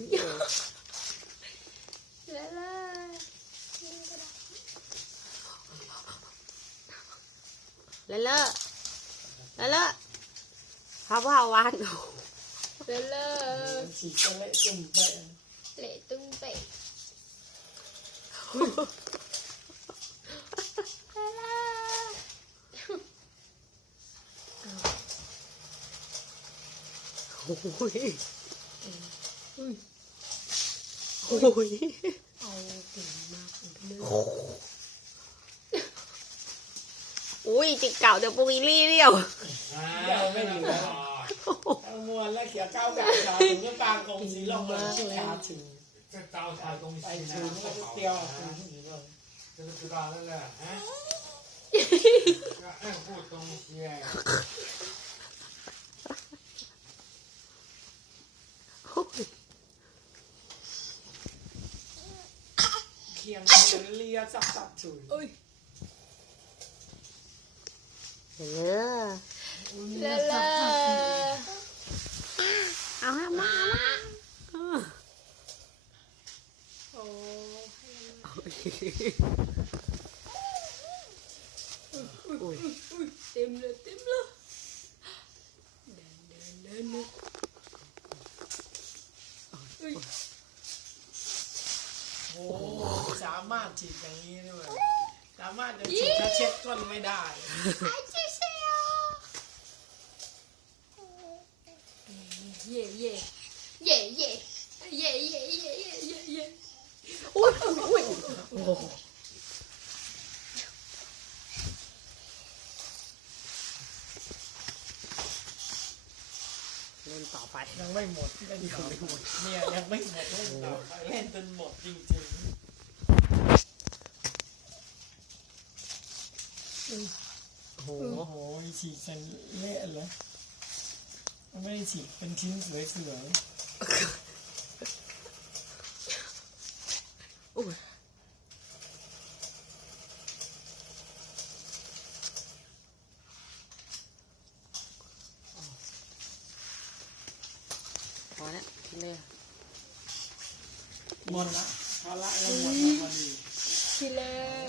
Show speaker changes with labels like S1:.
S1: แล้วล่ะ
S2: แล้วเลอะแล้วเลอะพระว่าวาน
S1: แล้วล่ะ
S3: มันฉีกเละจุ่มไป
S1: เละตุ้งเตะแล้วล่ะ
S2: โอ้ย โอ้ย
S1: เอาเก่งมากคุณพี่เนื้อ
S2: อุ้ยจิกเก่าเดี๋ยวปุยรี่เรียว
S3: เดี๋ยวไม่รู้เอามวนแล้วเขียเก้าแบบชาถึงก็ปางกงสีลงมาาถึง
S4: จะเตา
S3: ชาต
S4: ร
S3: งนี้ไปถึ
S4: งก็
S3: เตียว
S4: จะ
S3: เปรอแล้ว
S4: แหละฮะพูดตรงเสี
S3: ยโอ้ย คียงเลียสับสับถุย
S1: อุ้ย
S2: เออ
S1: แล้วล่ะ
S2: เอาให้มา
S1: โอ้
S2: อุ้ย
S1: อุ้ยเต็มเลยเต็มเลยเดินเดินเดินเดินอุ้ย
S3: โอ้สามารถฉีดอย่างนี้ด้วยสามารถจะฉีดถ้าเช็ดก้นไม่ได้
S1: เย่เย่เย่เย่เย่เย่เย่เย่เย่เย่
S2: อุ้ยอุ้ยโอ้โเล่นต่อไป
S3: ยังไม่หมดเล่นต่อไปเนี่ยยังไม่หมดเล่นต่อไปเล่นจนหมดจริงๆ
S2: โอ้โห
S3: โอ้โหฉีกจนเละเลยไม่ได้ฉีกเป็นชิ้นสวย
S2: อุ้ย พอแล้วกินเลย
S3: ๆหมดละพอละแล้วหมดแล้วพอดี
S1: ทีเลย